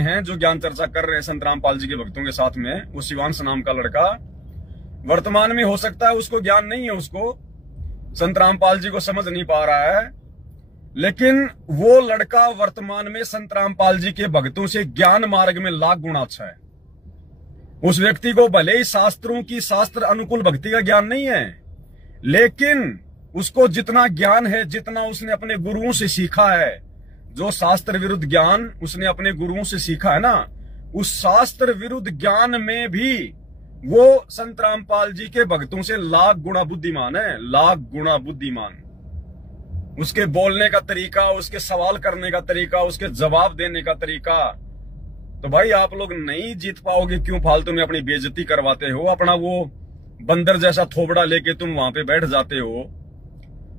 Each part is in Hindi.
हैं जो ज्ञान चर्चा कर रहे हैं संत रामपाल जी के भक्तों के साथ में, वो शिवांश नाम का लड़का वर्तमान में हो सकता है उसको ज्ञान नहीं है, उसको संत रामपाल जी को समझ नहीं पा रहा है, लेकिन वो लड़का वर्तमान में संत रामपाल जी के भक्तों से ज्ञान मार्ग में लाख गुना अच्छा है। उस व्यक्ति को भले ही शास्त्रों की शास्त्र अनुकूल भक्ति का ज्ञान नहीं है, लेकिन उसको जितना ज्ञान है, जितना उसने अपने गुरुओं से सीखा है, जो शास्त्र विरुद्ध ज्ञान उसने अपने गुरुओं से सीखा है ना, उस शास्त्र विरुद्ध ज्ञान में भी वो संत रामपाल जी के भक्तों से लाख गुना बुद्धिमान है, लाख गुना बुद्धिमान। उसके बोलने का तरीका, उसके सवाल करने का तरीका, उसके जवाब देने का तरीका। तो भाई आप लोग नहीं जीत पाओगे, क्यों फालतू में अपनी बेइज्जती करवाते हो? अपना वो बंदर जैसा थोबड़ा लेके तुम वहां पे बैठ जाते हो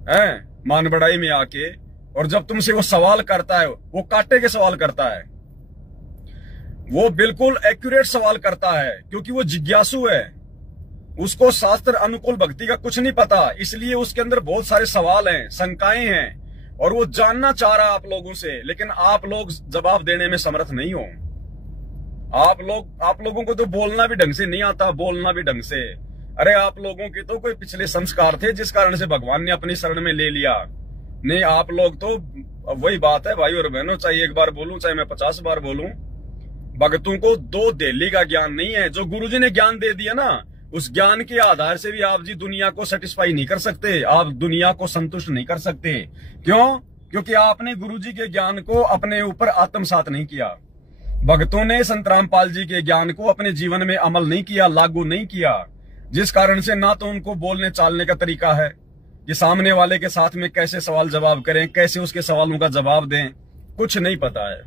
हैं मान बढ़ाई में आके, और जब तुमसे वो सवाल करता है, वो कांटे के सवाल करता है, वो बिल्कुल एक्यूरेट सवाल करता है, क्योंकि वो जिज्ञासु है, उसको शास्त्र अनुकूल भक्ति का कुछ नहीं पता, इसलिए उसके अंदर बहुत सारे सवाल हैं, शंकाएं हैं, और वो जानना चाह रहा है आप लोगों से, लेकिन आप लोग जवाब देने में समर्थ नहीं हो। आप लोगों को तो बोलना भी ढंग से नहीं आता, बोलना भी ढंग से। अरे आप लोगों के तो कोई पिछले संस्कार थे जिस कारण से भगवान ने अपनी शरण में ले लिया। नहीं, आप लोग तो वही बात है भाई और बहनों, चाहे एक बार बोलूं चाहे मैं 50 बार बोलूं, भक्तों को दो देली का ज्ञान नहीं है। जो गुरुजी ने ज्ञान दे दिया ना, उस ज्ञान के आधार से भी आप जी दुनिया को सेटिस्फाई नहीं कर सकते, आप दुनिया को संतुष्ट नहीं कर सकते। क्यों? क्योंकि आपने गुरुजी के ज्ञान को अपने ऊपर आत्मसात नहीं किया। भक्तों ने संत रामपाल जी के ज्ञान को अपने जीवन में अमल नहीं किया, लागू नहीं किया, जिस कारण से ना तो उनको बोलने चालने का तरीका है कि सामने वाले के साथ में कैसे सवाल जवाब करें, कैसे उसके सवालों का जवाब दें, कुछ नहीं पता है।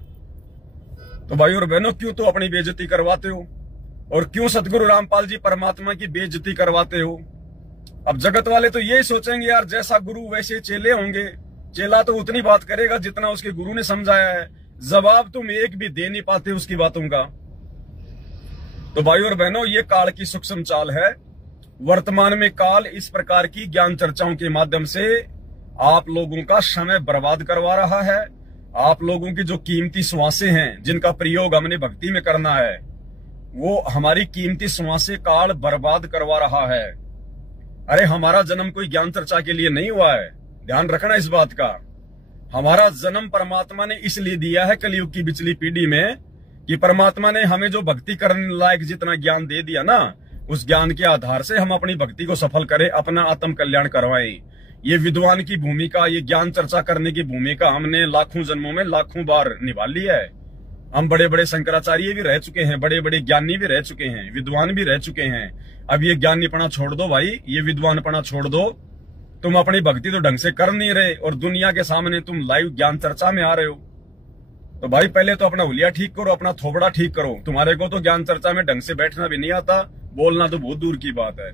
तो भाई और बहनों, क्यों तो अपनी बेइज्जती करवाते हो, और क्यों सतगुरु रामपाल जी परमात्मा की बेइज्जती करवाते हो? अब जगत वाले तो यही सोचेंगे यार जैसा गुरु वैसे चेले होंगे, चेला तो उतनी बात करेगा जितना उसके गुरु ने समझाया है, जवाब तुम एक भी दे नहीं पाते उसकी बातों का। तो भाई और बहनों, ये काल की सूक्ष्म चाल है। वर्तमान में काल इस प्रकार की ज्ञान चर्चाओं के माध्यम से आप लोगों का समय बर्बाद करवा रहा है। आप लोगों की जो कीमती श्वासें हैं, जिनका प्रयोग हमने भक्ति में करना है, वो हमारी कीमती श्वासें काल बर्बाद करवा रहा है। अरे हमारा जन्म कोई ज्ञान चर्चा के लिए नहीं हुआ है, ध्यान रखना इस बात का। हमारा जन्म परमात्मा ने इसलिए दिया है कलयुग की पिछली पीढ़ी में, कि परमात्मा ने हमें जो भक्ति करने लायक जितना ज्ञान दे दिया ना, उस ज्ञान के आधार से हम अपनी भक्ति को सफल करें, अपना आत्म कल्याण करवाएं। ये विद्वान की भूमिका, ये ज्ञान चर्चा करने की भूमिका हमने लाखों जन्मों में लाखों बार निभा ली है। हम बड़े बड़े शंकराचार्य भी रह चुके हैं, बड़े बड़े ज्ञानी भी रह चुके हैं, विद्वान भी रह चुके हैं। अब ये ज्ञानीपना छोड़ दो भाई, ये विद्वानपना छोड़ दो। तुम अपनी भक्ति तो ढंग से कर नहीं रहे, और दुनिया के सामने तुम लाइव ज्ञान चर्चा में आ रहे हो। तो भाई पहले तो अपना हुलिया ठीक करो, अपना थोबड़ा ठीक करो। तुम्हारे को तो ज्ञान चर्चा में ढंग से बैठना भी नहीं आता, बोलना तो बहुत दूर की बात है।